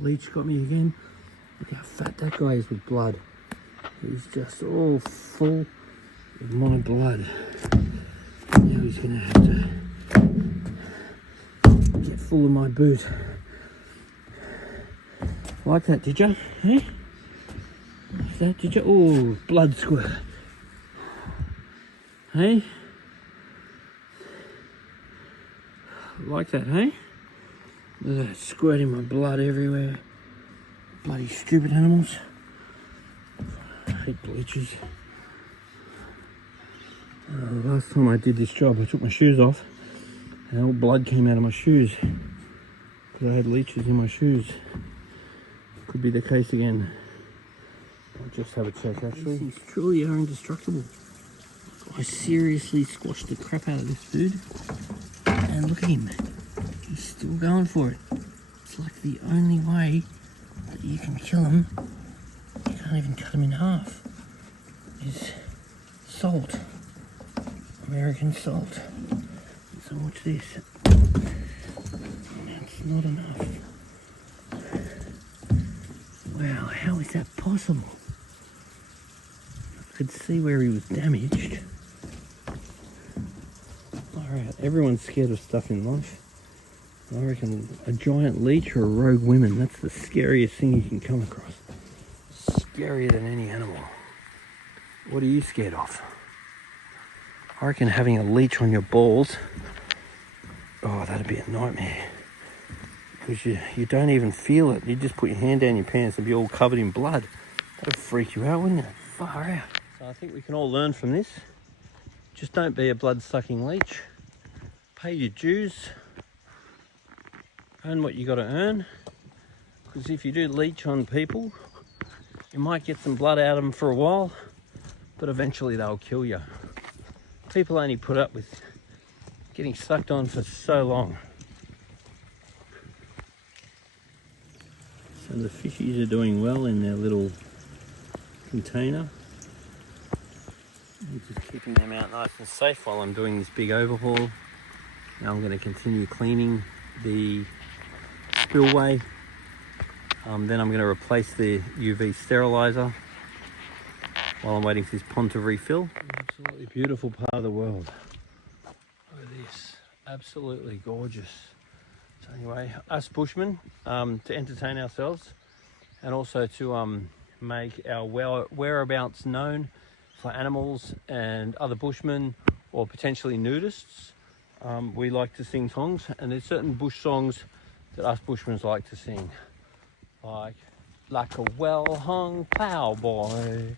leech got me again. Look how fat that guy is with blood. He's just all full of my blood. Now he's going to have to get full of my boot. Like that, did you? Hey? Like that, did you? Oh, blood squirt. Hey? Like that, hey? Look at that, squirting my blood everywhere. Bloody stupid animals. I hate bleachers. Last time I did this job, I took my shoes off and all blood came out of my shoes because I had leeches in my shoes. Could be the case again. I'll just have a check actually. These truly are indestructible. I seriously squashed the crap out of this dude. And look at him. He's still going for it. It's like the only way that you can kill him, you can't even cut him in half, is salt. American salt. So watch this. That's not enough. Wow, how is that possible? I could see where he was damaged. Alright, everyone's scared of stuff in life. I reckon a giant leech or a rogue woman, that's the scariest thing you can come across. Scarier than any animal. What are you scared of? I reckon having a leech on your balls, oh, that'd be a nightmare. Because you don't even feel it. You just put your hand down your pants and be all covered in blood. That'd freak you out, wouldn't it? Far out. So I think we can all learn from this. Just don't be a blood-sucking leech. Pay your dues. Earn what you got to earn. Because if you do leech on people, you might get some blood out of them for a while, but eventually they'll kill you. People only put up with getting sucked on for so long. So the fishies are doing well in their little container. I'm just keeping them out nice and safe while I'm doing this big overhaul. Now I'm going to continue cleaning the spillway. Then I'm going to replace the UV sterilizer while I'm waiting for this pond to refill. Absolutely beautiful part of the world. Look at this, absolutely gorgeous. So anyway, us bushmen, to entertain ourselves and also to make our whereabouts known for animals and other bushmen or potentially nudists. We like to sing songs, and there's certain bush songs that us bushmen like to sing. Like a well-hung plowboy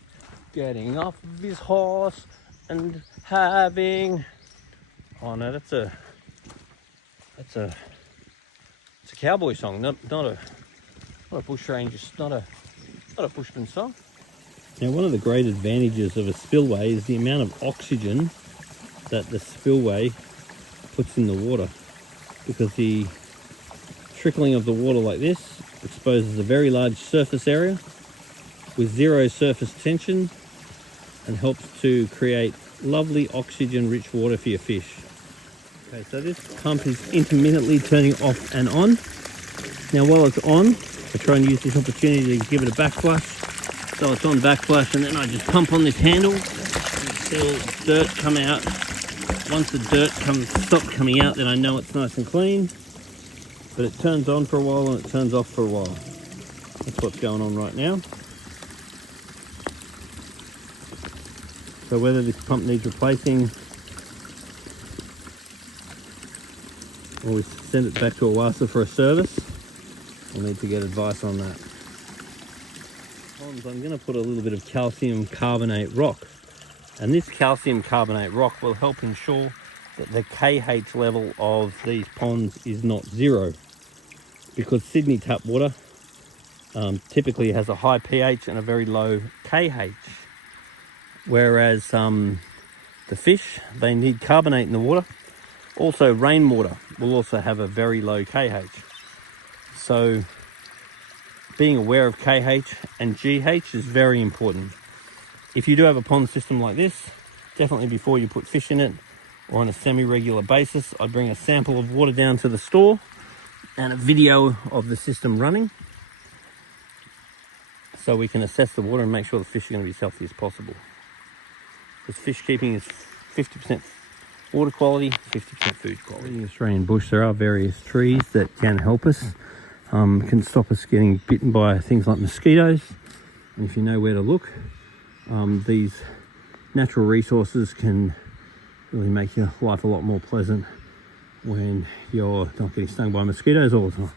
getting off of his horse and having... Oh no, it's a cowboy song, not a bushranger, not a bushman song. Now, one of the great advantages of a spillway is the amount of oxygen that the spillway puts in the water, because the trickling of the water like this exposes a very large surface area with zero surface tension and helps to create lovely oxygen-rich water for your fish. Okay, so this pump is intermittently turning off and on. Now, while it's on, I try and use this opportunity to give it a backflush. So it's on backflush, and then I just pump on this handle and see all the dirt come out. Once the dirt stops coming out, then I know it's nice and clean. But it turns on for a while and it turns off for a while. That's what's going on right now. So whether this pump needs replacing or we send it back to Awasa for a service, we'll need to get advice on that. I'm going to put a little bit of calcium carbonate rock, and this calcium carbonate rock will help ensure that the KH level of these ponds is not zero, because Sydney tap water typically has a high pH and a very low KH, whereas the fish, they need carbonate in the water. Also, rainwater will also have a very low KH. So being aware of KH and GH is very important. If you do have a pond system like this, definitely before you put fish in it or on a semi-regular basis, I bring a sample of water down to the store and a video of the system running. so we can assess the water and make sure the fish are going to be as healthy as possible. Because fish keeping is 50% water quality, 50% food quality. In the Australian bush there are various trees that can help us, can stop us getting bitten by things like mosquitoes. And if you know where to look, these natural resources can really make your life a lot more pleasant when you're not getting stung by mosquitoes all the time.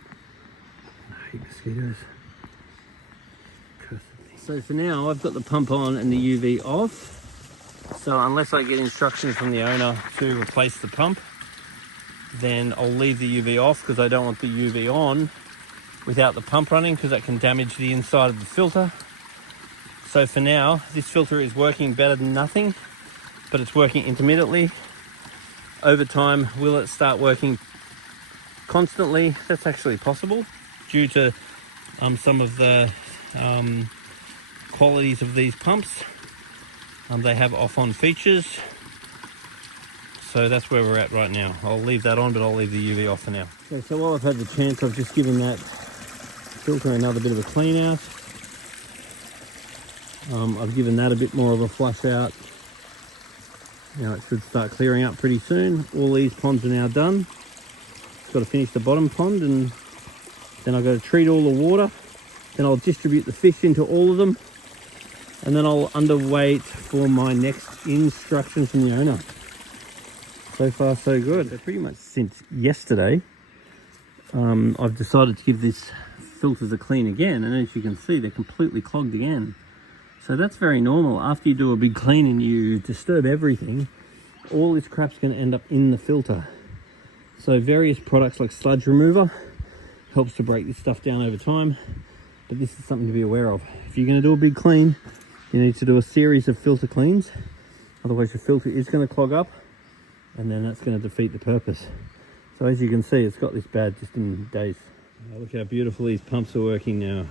I hate mosquitoes. So for now I've got the pump on and the UV off. So unless I get instructions from the owner to replace the pump, then I'll leave the UV off because I don't want the UV on without the pump running, because that can damage the inside of the filter. So for now, this filter is working better than nothing, but it's working intermittently. Over time, will it start working constantly? That's actually possible due to some of the qualities of these pumps. They have off-on features, so that's where we're at right now. I'll leave that on, but I'll leave the UV off for now. Okay, so while I've had the chance, I've just given that filter another bit of a clean out. I've given that a bit more of a flush out. Now it should start clearing up pretty soon. All these ponds are now done. Just got to finish the bottom pond, and then I've got to treat all the water. Then I'll distribute the fish into all of them, and then I'll underwait for my next instructions from the owner. So far so good. So pretty much since yesterday, I've decided to give these filters a clean again, and as you can see, they're completely clogged again. So that's very normal. After you do a big clean and you disturb everything, all this crap's going to end up in the filter. So various products like sludge remover helps to break this stuff down over time, but this is something to be aware of. If you're going to do a big clean, you need to do a series of filter cleans, otherwise your filter is going to clog up, and then that's going to defeat the purpose. So as you can see, it's got this bad just in days. Now look how beautiful these pumps are working now.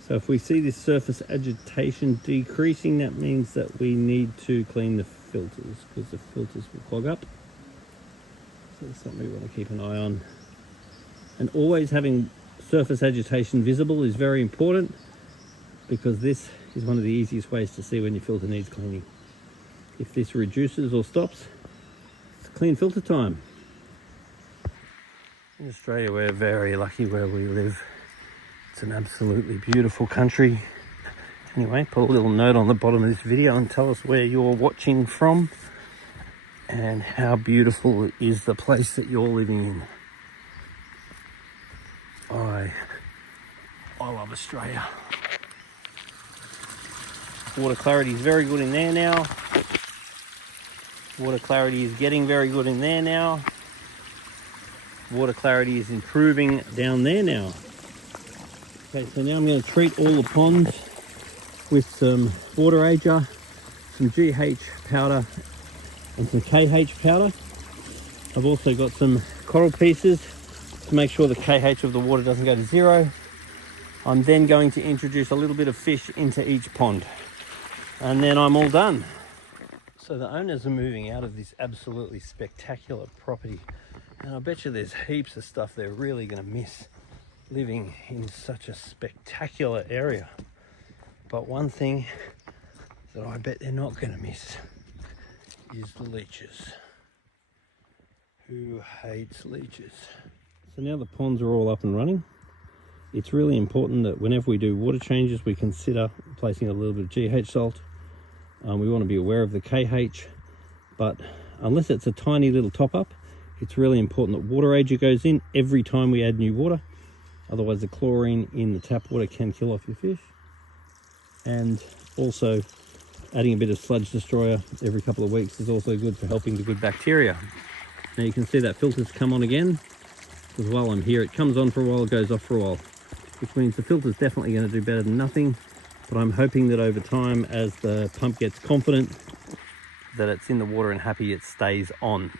So if we see this surface agitation decreasing, that means that we need to clean the filters, because the filters will clog up. So that's something we want to keep an eye on. And always having surface agitation visible is very important, because this is one of the easiest ways to see when your filter needs cleaning. If this reduces or stops, it's clean filter time. In Australia, we're very lucky where we live. It's an absolutely beautiful country. Anyway, put a little note on the bottom of this video and tell us where you're watching from and how beautiful is the place that you're living in. I love Australia. Water clarity is very good in there now. Water clarity is getting very good in there now. Water clarity is improving down there now. Okay, so now I'm going to treat all the ponds with some water ager, some GH powder and some KH powder. I've also got some coral pieces to make sure the KH of the water doesn't go to zero. I'm then going to introduce a little bit of fish into each pond, and then I'm all done. So the owners are moving out of this absolutely spectacular property, and I bet you there's heaps of stuff they're really going to miss living in such a spectacular area. But one thing that I bet they're not going to miss is the leeches. Who hates leeches? So now the ponds are all up and running. It's really important that whenever we do water changes, we consider placing a little bit of GH salt. We want to be aware of the KH, but unless it's a tiny little top up, it's really important that water ager goes in every time we add new water. Otherwise the chlorine in the tap water can kill off your fish. And also adding a bit of sludge destroyer every couple of weeks is also good for helping the good bacteria. Now you can see that filter's come on again, because while I'm here it comes on for a while, it goes off for a while, which means the filter's definitely going to do better than nothing. But I'm hoping that over time, as the pump gets confident that it's in the water and happy, it stays on.